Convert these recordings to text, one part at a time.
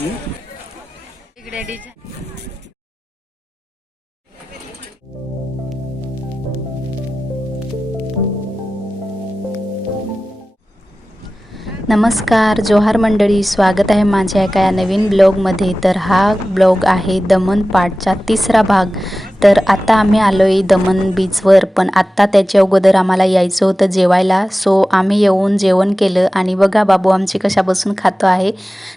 इकडे डीजे नमस्कार जोहार मंडळी, स्वागत आहे माझ्या एका या नवीन ब्लॉगमध्ये। तर हा ब्लॉग आहे दमन पार्टचा तिसरा भाग। तर आता आम्ही आलोय दमन बीचवर, पण आत्ता त्याच्या अगोदर आम्हाला यायचं होतं जेवायला। सो आम्ही येऊन जेवण केलं आणि बघा बाबू आमची कशा बसून खातो आहे।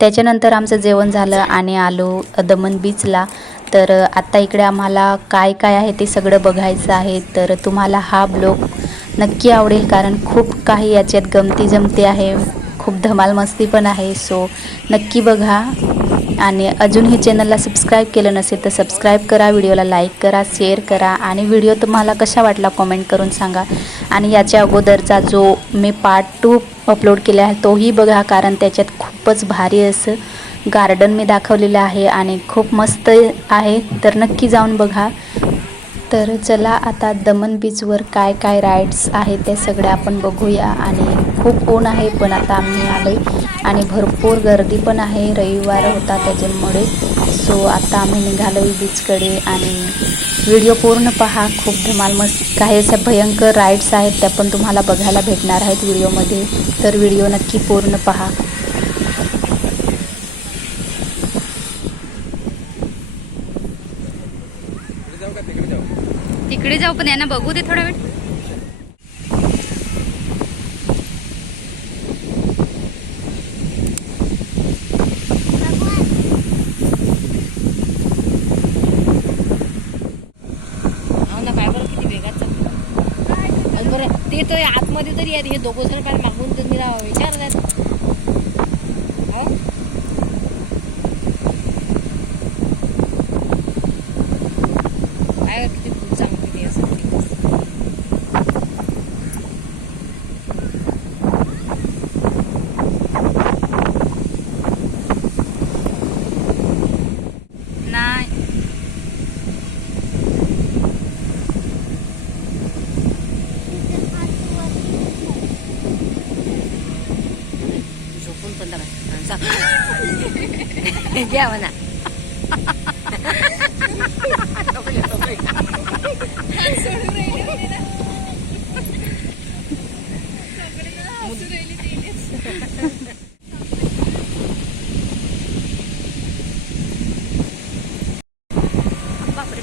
त्याच्यानंतर आमचं जेवण झालं आणि आलो दमन बीचला। तर आता इकडे आम्हाला काय काय आहे ते सगळं बघायचं आहे। तर तुम्हाला हा ब्लॉग नक्की आवडेल, कारण खूप काही याच्यात गमती जमती आहे, खूप धमाल मस्ती पण आहे। सो नक्की बघा आणि अजूनही चॅनलला सबस्क्राईब केलं नसेल तर सबस्क्राईब करा, व्हिडिओला लाईक करा, शेअर करा आणि व्हिडिओ तुम्हाला कशा वाटला कमेंट करून सांगा। आणि याच्या अगोदरचा जो मी पार्ट 2 अपलोड केला आहे तोही बघा, कारण त्याच्यात खूपच भारी असं गार्डन मी दाखवलेलं आहे आणि खूप मस्त आहे, तर नक्की जाऊन बघा। तर चला आता दमन बीचवर काय काय राईड्स आहेत ते सगळे आपण बघूया। आणि खूप ऊन आहे पण आता आम्ही आलोय आणि भरपूर गर्दी पण आहे, रविवार होता त्याच्यामुळे। सो आता आम्ही निघालोय बीचकडे आणि व्हिडिओ पूर्ण पहा, खूप धमाल मस्त काही अशा भयंकर राईड्स आहेत त्या पण तुम्हाला बघायला भेटणार आहेत व्हिडिओमध्ये। तर व्हिडिओ नक्की पूर्ण पहा। तिकडे जाऊ, पण यांना बघू दे थोडा वेळ। काय बरं किती वेगात चालतो बरं ते तर आतमध्ये तरी आहेत, हे दोघं जण काय मागून तर मी विचारतात काय किती खूप चांगली ते असं नाही झोपून पण घ्या म्हणा बापरे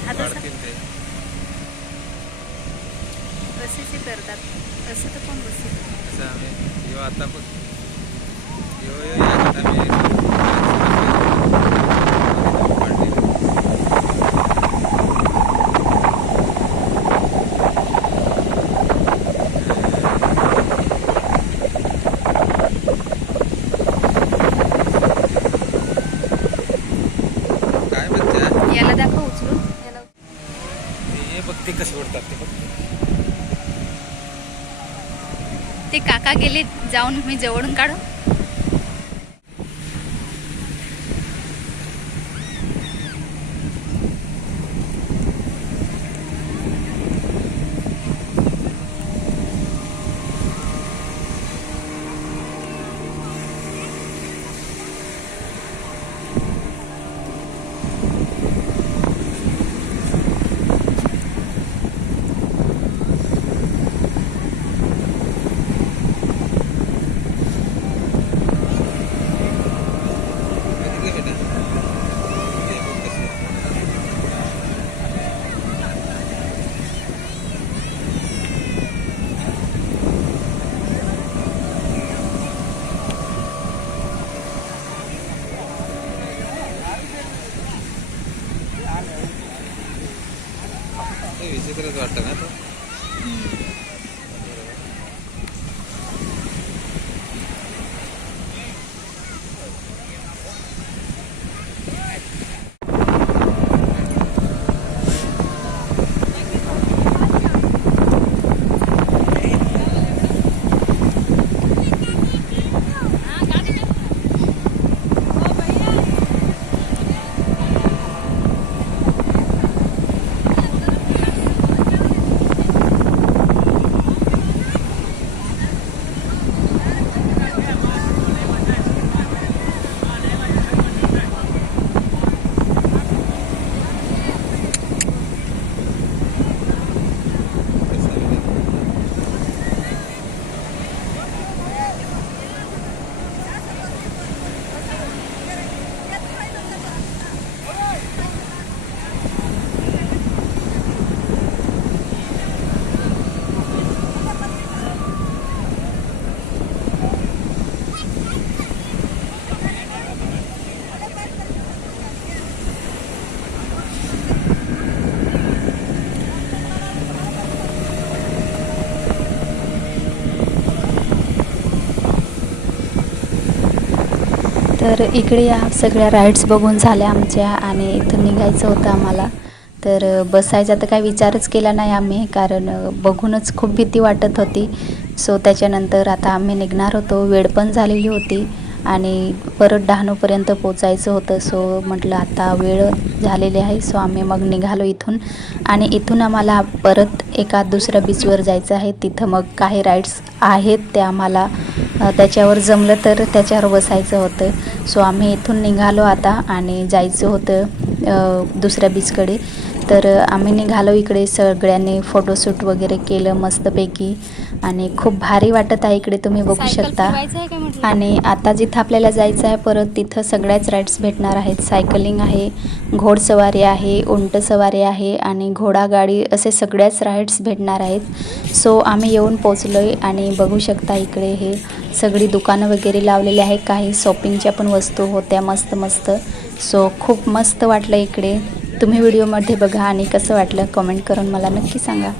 कसे करतात असं तर कोण बसेल आता पण काय म्हणते याला दाखव उचलून याला हे बघते कसे ओढतात ते बघते। ते काका गेले जाऊन, मी जवळून काढू। विचित्रच वाटतं ना तो। तर इकडे या सगळ्या राईड्स बघून झाल्या आमच्या आणि इथून निघायचं होतं आम्हाला. तर बसायचा तर काही विचारच केला नाही आम्ही, कारण बघूनच खूप भीती वाटत होती. सो त्याच्यानंतर आता आम्ही निघणार होतो. वेळ पण झालेली होती आणि परत डहाणूपर्यंत पोचायचं होतं. सो म्हटलं आता वेळ झालेली आहे, सो आम्ही मग निघालो इथून. आणि इथून आम्हाला परत एका दुसऱ्या बीचवर जायचं आहे. तिथं मग काही राईड्स आहेत ते आम्हाला त्याच्यावर जमलं तर त्याच्यावर बसायचं होतं. सो आम्ही इथून निघालो आता आणि जायचं होतं दुसऱ्या बीचकडे. तर आम्ही निघालो. इकडे सगळ्यांनी फोटोशूट वगैरे केलं मस्तपैकी आणि खूप भारी वाटत आहे इकडे, तुम्ही बघू शकता. आणि आता जिथं आपल्याला जायचं आहे परत तिथं सगळ्याच राईड्स भेटणार आहेत. सायकलिंग आहे, घोडसवारी आहे, उंटसवारी आहे आणि घोडागाडी, असे सगळ्याच राईड्स भेटणार आहेत. सो आम्ही येऊन पोचलो आहे आणि बघू शकता इकडे हे सगळी दुकानं वगैरे लावलेली आहे. काही शॉपिंगच्या पण वस्तू होत्या मस्त मस्त. सो खूप मस्त वाटलं इकडे. तुम्ही व्हिडिओमध्ये बघा आणि कसं वाटलं कमेंट करून मला नक्की सांगा.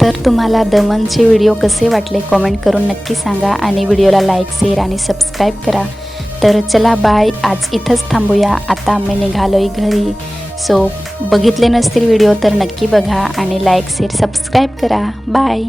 तर तुम्हाला दमनचे व्हिडिओ कसे वाटले कमेंट करून नक्की सांगा आणि व्हिडिओला लाईक शेअर आणि सबस्क्राईब करा. तर चला बाय, आज इथंच थांबूया. आता आम्ही निघालोय घरी. सो बघितले नसतील व्हिडिओ तर नक्की बघा आणि लाईक शेअर सबस्क्राईब करा. बाय.